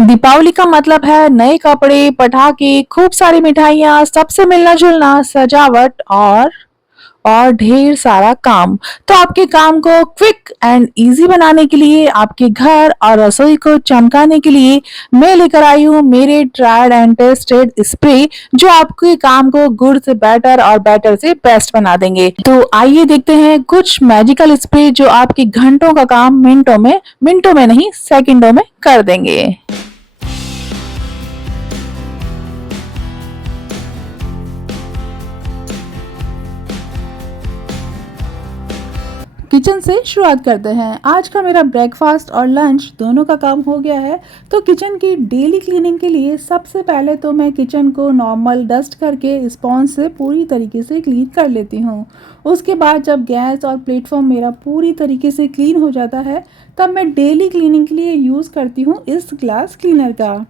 दीपावली का मतलब है नए कपड़े, पटाखे, खूब सारी मिठाइयाँ, सबसे मिलना-जुलना, सजावट और ढेर सारा काम। तो आपके काम को क्विक एंड ईज़ी बनाने के लिए, आपके घर और रसोई को चमकाने के लिए मैं लेकर आई हूँ मेरे ट्राइड एंड टेस्टेड स्प्रे, जो आपके काम को गुड से बेटर और बेटर से बेस्ट बना देंगे। तो आइए देखते हैं कुछ मैजिकल स्प्रे जो आपके घंटों का काम मिनटों में नहीं सेकंडों में कर देंगे। किचन से शुरुआत करते हैं। आज का मेरा ब्रेकफास्ट और लंच दोनों का काम हो गया है। तो किचन की डेली क्लीनिंग के लिए सबसे पहले तो मैं किचन को नॉर्मल डस्ट करके स्पॉन्ज से पूरी तरीके से क्लीन कर लेती हूँ। उसके बाद जब गैस और प्लेटफॉर्म मेरा पूरी तरीके से क्लीन हो जाता है, तब मैं डेली क्लीनिंग के लिए यूज़ करती हूँ इस ग्लास क्लीनर का।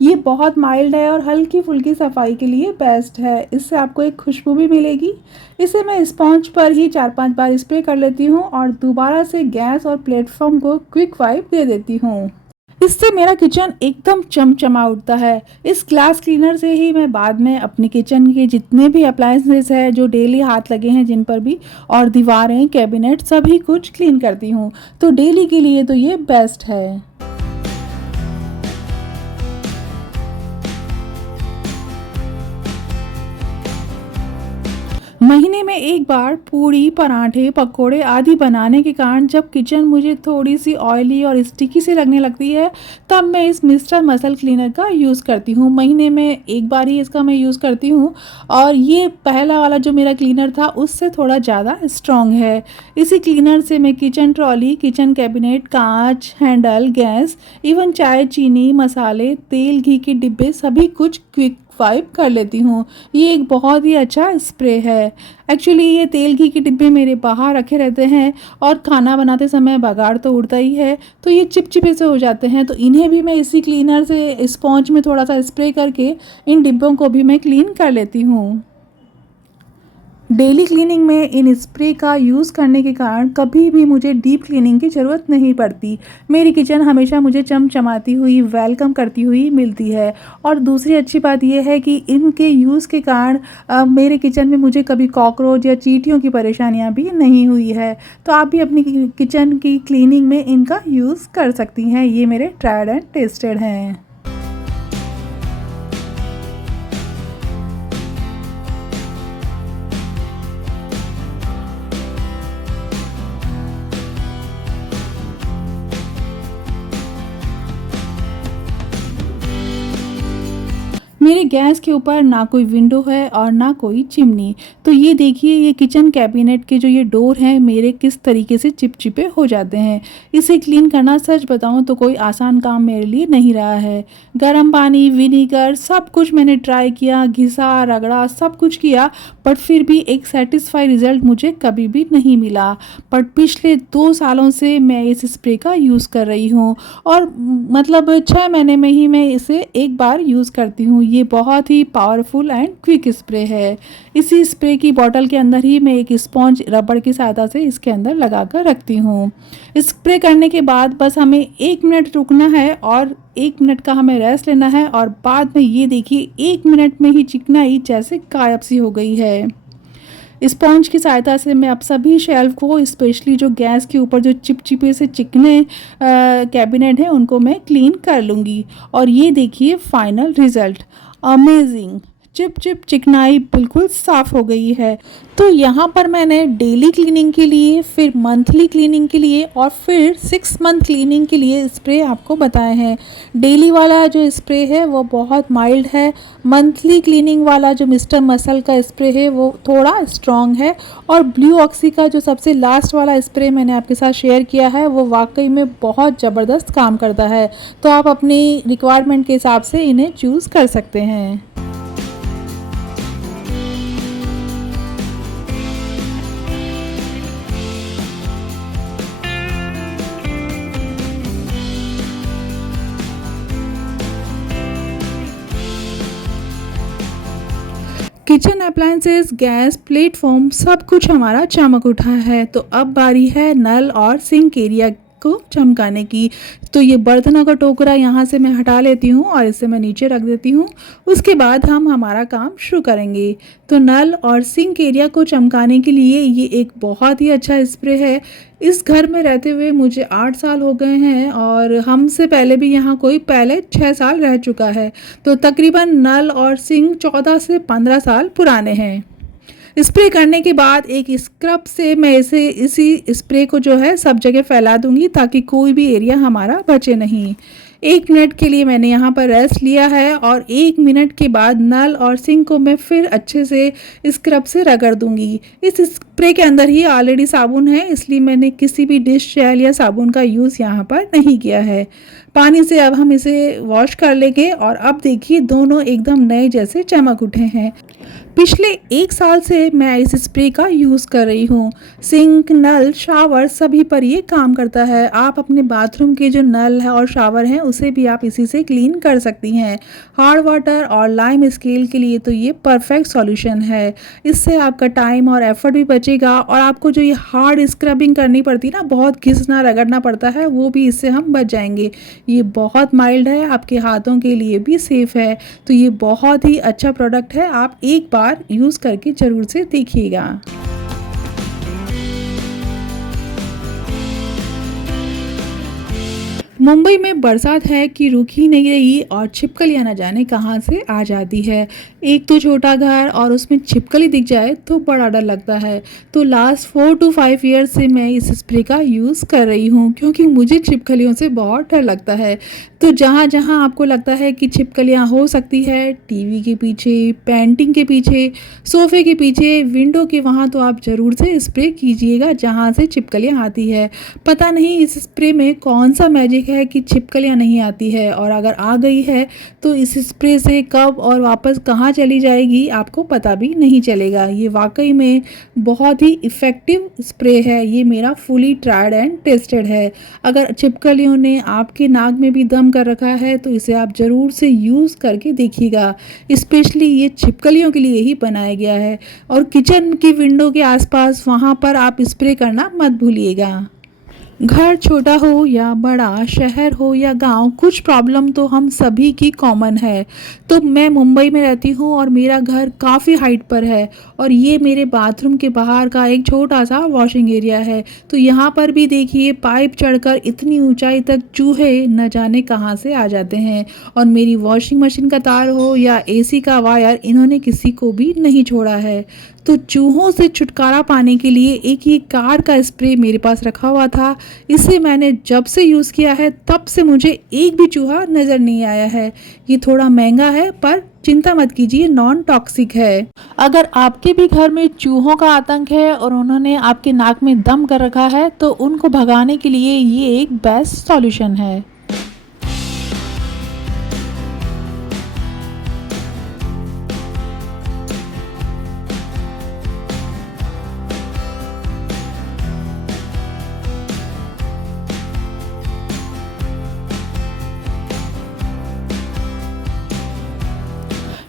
ये बहुत माइल्ड है और हल्की-फुल्की सफाई के लिए बेस्ट है। इससे आपको एक खुशबू भी मिलेगी। इसे मैं स्पॉन्ज पर ही 4-5 बार स्प्रे कर लेती हूँ और दोबारा से गैस और प्लेटफ़ॉर्म को क्विक वाइप दे देती हूँ। इससे मेरा किचन एकदम चमचमा उठता है। इस ग्लास क्लीनर से ही मैं बाद में अपने किचन के जितने भी अप्लायंसेस हैं, जो डेली हाथ लगे हैं जिन पर भी, और दीवारें, कैबिनेट सभी कुछ क्लीन करती हूँ। तो डेली के लिए तो ये बेस्ट है। महीने में एक बार पूड़ी, पराठे, पकोड़े आदि बनाने के कारण जब किचन मुझे थोड़ी-सी ऑयली और स्टिकी सी लगने लगती है, तब मैं इस मिस्टर मसल क्लीनर का यूज़ करती हूँ। महीने में एक बार ही इसका मैं यूज़ करती हूँ और ये पहला वाला जो मेरा क्लीनर था उससे थोड़ा ज़्यादा स्ट्रॉन्ग है। इसी क्लीनर से मैं किचन ट्रॉली, किचन कैबिनेट, काँच, हैंडल, गैस, इवन चाय, चीनी, मसाले, तेल, घी के डिब्बे सभी कुछ क्विक वाइप कर लेती हूँ। ये एक बहुत ही अच्छा स्प्रे है। एक्चुअली ये तेल घी के डिब्बे मेरे बाहर रखे रहते हैं और खाना बनाते समय बगाड़ तो उड़ता ही है, तो ये चिपचिपे से हो जाते हैं। तो इन्हें भी मैं इसी क्लीनर से स्पॉन्ज में थोड़ा-सा स्प्रे करके इन डिब्बों को भी मैं क्लीन कर लेती हूँ। डेली क्लीनिंग में इन स्प्रे का यूज़ करने के कारण कभी भी मुझे डीप क्लीनिंग की ज़रूरत नहीं पड़ती। मेरी किचन हमेशा मुझे चमचमाती हुई, वेलकम करती हुई मिलती है। और दूसरी अच्छी बात ये है कि इनके यूज़ के कारण मेरे किचन में मुझे कभी कॉकरोच या चींटियों की परेशानियाँ भी नहीं हुई है। तो आप भी अपनी किचन की क्लीनिंग में इनका यूज़ कर सकती हैं। ये मेरे ट्राइड एंड टेस्टेड हैं। मेरे गैस के ऊपर ना कोई विंडो है और ना कोई चिमनी। तो ये देखिए, ये किचन कैबिनेट के जो ये डोर हैं मेरे किस तरीके से चिपचिपे हो जाते हैं। इसे क्लीन करना सच बताऊँ तो कोई आसान काम मेरे लिए नहीं रहा है। गर्म पानी, विनीगर सब कुछ मैंने ट्राई किया, घिसा, रगड़ा सब कुछ किया, बट फिर भी एक सैटिस्फाई रिज़ल्ट मुझे कभी भी नहीं मिला। बट पिछले 2 सालों से मैं इस स्प्रे का यूज़ कर रही हूँ और मतलब 6 महीने में ही मैं इसे एक बार यूज़ करती हूँ। ये बहुत ही पावरफुल एंड क्विक स्प्रे है। इसी स्प्रे की बॉटल के अंदर ही मैं एक स्पॉन्ज रबड़ की सहायता से इसके अंदर लगा कर रखती हूँ। स्प्रे करने के बाद बस हमें 1 मिनट रुकना है और 1 मिनट का हमें रेस्ट लेना है और बाद में ये देखिए 1 मिनट में ही चिकनाई जैसे गायब सी हो गई है। स्पॉन्ज की सहायता से मैं अब सभी शेल्फ को, स्पेशली जो गैस के ऊपर जो चिपचिपे से चिकने कैबिनेट हैं उनको मैं क्लीन कर लूँगी। और ये देखिए final result, amazing! Chip chip चिकनाई बिल्कुल साफ़ हो गई है। तो यहाँ पर मैंने डेली क्लीनिंग के लिए, फिर मंथली क्लीनिंग के लिए और फिर 6 मंथ क्लीनिंग के लिए स्प्रे आपको बताए हैं। डेली वाला जो स्प्रे है वो बहुत माइल्ड है। मंथली क्लीनिंग वाला जो मिस्टर मसल का स्प्रे है वो थोड़ा स्ट्रॉन्ग है। और ब्लू ऑक्सी का जो सबसे लास्ट वाला स्प्रे मैंने आपके साथ शेयर किया है वो वाकई में बहुत ज़बरदस्त काम करता है। तो आप अपनी रिक्वायरमेंट के हिसाब से इन्हें चूज़ कर सकते हैं। किचन अप्लायंसेस, गैस, प्लेटफॉर्म सब कुछ हमारा चमक उठा है। तो अब बारी है नल और सिंक एरिया को चमकाने की। तो ये बर्तनों का टोकरा यहाँ से मैं हटा लेती हूँ और इसे मैं नीचे रख देती हूँ। उसके बाद हम हमारा काम शुरू करेंगे। तो नल और सिंक एरिया को चमकाने के लिए ये एक बहुत ही अच्छा स्प्रे है। इस घर में रहते हुए मुझे 8 साल हो गए हैं और हमसे पहले भी यहाँ कोई पहले 6 साल रह चुका है। तो तकरीबन नल और सिंक 14 से 15 साल पुराने हैं। स्प्रे करने के बाद एक स्क्रब से मैं इसी स्प्रे को जो है सब जगह फैला दूंगी ताकि कोई भी एरिया हमारा बचे नहीं। 1 मिनट के लिए मैंने यहाँ पर रेस्ट लिया है और 1 मिनट के बाद नल और सिंक को मैं फिर अच्छे से स्क्रब से रगड़ दूंगी। इस स्प्रे के अंदर ही ऑलरेडी साबुन है, इसलिए मैंने किसी भी डिश जेल या साबुन का यूज़ यहाँ पर नहीं किया है। पानी से अब हम इसे वॉश कर लेंगे और अब देखिए दोनों एकदम नए जैसे चमक उठे हैं। पिछले 1 साल से मैं इस स्प्रे का यूज़ कर रही हूँ। सिंक, नल, शावर सभी पर ये काम करता है। आप अपने बाथरूम के जो नल है और शावर हैं उसे भी आप इसी से क्लीन कर सकती हैं। हार्ड वाटर और लाइम स्केल के लिए तो ये परफेक्ट सॉल्यूशन है। इससे आपका टाइम और एफर्ट भी बचेगा और आपको जो ये हार्ड स्क्रबिंग करनी पड़ती ना, बहुत घिसना रगड़ना पड़ता है, वो भी इससे हम बच जाएंगे। ये बहुत माइल्ड है, आपके हाथों के लिए भी सेफ़ है। तो ये बहुत ही अच्छा प्रोडक्ट है, आप एक बार यूज़ करके ज़रूर से देखिएगा। मुंबई में बरसात है कि रुक ही नहीं रही और छिपकलियाँ न जाने कहाँ से आ जाती है। एक तो छोटा घर और उसमें छिपकली दिख जाए तो बड़ा डर लगता है। तो लास्ट 4 to 5 ईयर्स से मैं इस स्प्रे का यूज़ कर रही हूँ क्योंकि मुझे छिपकलियों से बहुत डर लगता है। तो जहाँ जहाँ आपको लगता है कि छिपकलियाँ हो सकती है, टीवी के पीछे, पेंटिंग के पीछे, सोफ़े के पीछे, विंडो के वहाँ, तो आप ज़रूर से स्प्रे कीजिएगा जहाँ से छिपकलियाँ आती है। पता नहीं इस स्प्रे में कौन सा मैजिक है कि छिपकलियाँ नहीं आती है, और अगर आ गई है तो इस स्प्रे से कब और वापस कहाँ चली जाएगी आपको पता भी नहीं चलेगा। ये वाकई में बहुत ही इफ़ेक्टिव स्प्रे है। ये मेरा फुली ट्राइड एंड टेस्टेड है। अगर छिपकलियों ने आपके नाक में भी दम कर रखा है तो इसे आप ज़रूर से यूज़ करके देखिएगा। स्पेशली ये छिपकलियों के लिए ही बनाया गया है। और किचन की विंडो के आसपास वहाँ पर आप स्प्रे करना मत भूलिएगा। घर छोटा हो या बड़ा, शहर हो या गांव, कुछ प्रॉब्लम तो हम सभी की कॉमन है। तो मैं मुंबई में रहती हूँ और मेरा घर काफ़ी हाइट पर है और ये मेरे बाथरूम के बाहर का एक छोटा सा वॉशिंग एरिया है। तो यहाँ पर भी देखिए पाइप चढ़कर इतनी ऊंचाई तक चूहे न जाने कहाँ से आ जाते हैं। और मेरी वॉशिंग मशीन का तार हो या एसी का वायर, इन्होंने किसी को भी नहीं छोड़ा है। तो चूहों से छुटकारा पाने के लिए एक ये कार का स्प्रे मेरे पास रखा हुआ था। इसे मैंने जब से यूज़ किया है तब से मुझे एक भी चूहा नज़र नहीं आया है। ये थोड़ा महंगा है पर चिंता मत कीजिए, नॉन टॉक्सिक है। अगर आपके भी घर में चूहों का आतंक है और उन्होंने आपके नाक में दम कर रखा है तो उनको भगाने के लिए ये एक बेस्ट सॉल्यूशन है।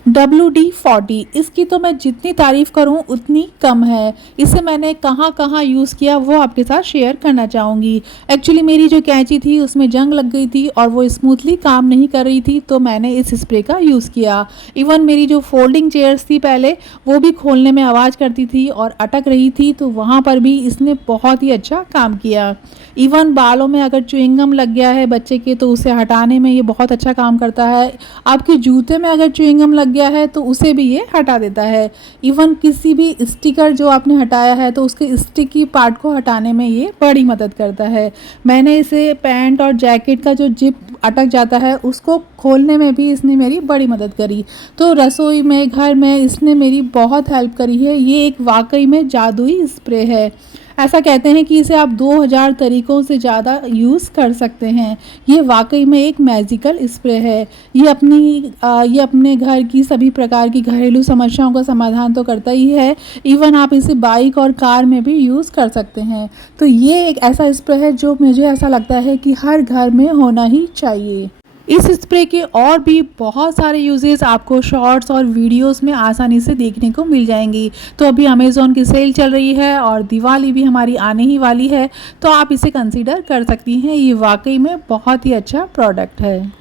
WD-40, इसकी तो मैं जितनी तारीफ़ करूं उतनी कम है। इसे मैंने कहाँ कहाँ यूज़ किया वो आपके साथ शेयर करना चाहूँगी। एक्चुअली मेरी जो कैंची थी उसमें जंग लग गई थी और वो स्मूथली काम नहीं कर रही थी, तो मैंने इस स्प्रे का यूज़ किया। इवन मेरी जो फोल्डिंग चेयर्स थी पहले, वो भी खोलने में आवाज़ करती थी और अटक रही थी, तो वहाँ पर भी इसने बहुत ही अच्छा काम किया। इवन बालों में अगर च्युइंगम लग गया है बच्चे के तो उसे हटाने में ये बहुत अच्छा काम करता है। आपके जूते में अगर च्युइंगम लग गया है तो उसे भी ये हटा देता है। इवन किसी भी स्टिकर जो आपने हटाया है तो उसके स्टिकी पार्ट को हटाने में ये बड़ी मदद करता है। मैंने इसे पैंट और जैकेट का जो जिप अटक जाता है उसको खोलने में भी इसने मेरी बड़ी मदद करी। तो रसोई में, घर में इसने मेरी बहुत हेल्प करी है। ये एक वाकई में जादुई स्प्रे है। ऐसा कहते हैं कि इसे आप 2000 तरीक़ों से ज़्यादा यूज़ कर सकते हैं। ये वाकई में एक मैजिकल स्प्रे है। ये अपने घर की सभी प्रकार की घरेलू समस्याओं का समाधान तो करता ही है, इवन आप इसे बाइक और कार में भी यूज़ कर सकते हैं। तो ये एक ऐसा स्प्रे है जो मुझे ऐसा लगता है कि हर घर में होना ही चाहिए। इस स्प्रे के और भी बहुत सारे यूजेस आपको शॉर्ट्स और वीडियोस में आसानी से देखने को मिल जाएंगी। तो अभी अमेज़ॉन की सेल चल रही है और दिवाली भी हमारी आने ही वाली है, तो आप इसे कंसीडर कर सकती हैं। ये वाकई में बहुत ही अच्छा प्रोडक्ट है।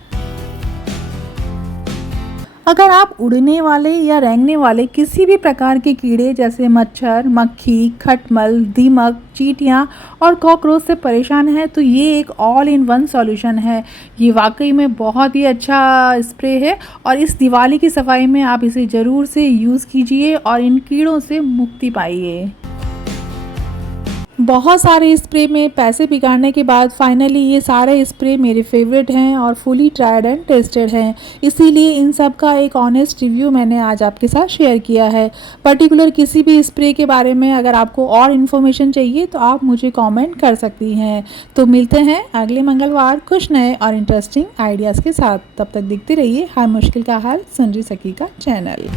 अगर आप उड़ने वाले या रेंगने वाले किसी भी प्रकार के कीड़े जैसे मच्छर, मक्खी, खटमल, दीमक, चींटियाँ और कॉकरोच से परेशान हैं, तो ये एक ऑल इन वन सॉल्यूशन है। ये वाकई में बहुत ही अच्छा स्प्रे है और इस दिवाली की सफाई में आप इसे ज़रूर से यूज़ कीजिए और इन कीड़ों से मुक्ति पाइए। बहुत सारे स्प्रे में पैसे बिगाड़ने के बाद फाइनली ये सारे स्प्रे मेरे फेवरेट हैं और फुली ट्राइड एंड टेस्टेड हैं, इसीलिए इन सब का एक ऑनेस्ट रिव्यू मैंने आज आपके साथ शेयर किया है। पर्टिकुलर किसी भी स्प्रे के बारे में अगर आपको और इन्फॉर्मेशन चाहिए तो आप मुझे कमेंट कर सकती हैं। तो मिलते हैं अगले मंगलवार कुछ नए और इंटरेस्टिंग आइडियाज़ के साथ। तब तक देखते रहिए हाय मुश्किल का हाल सुन रही सकी का चैनल।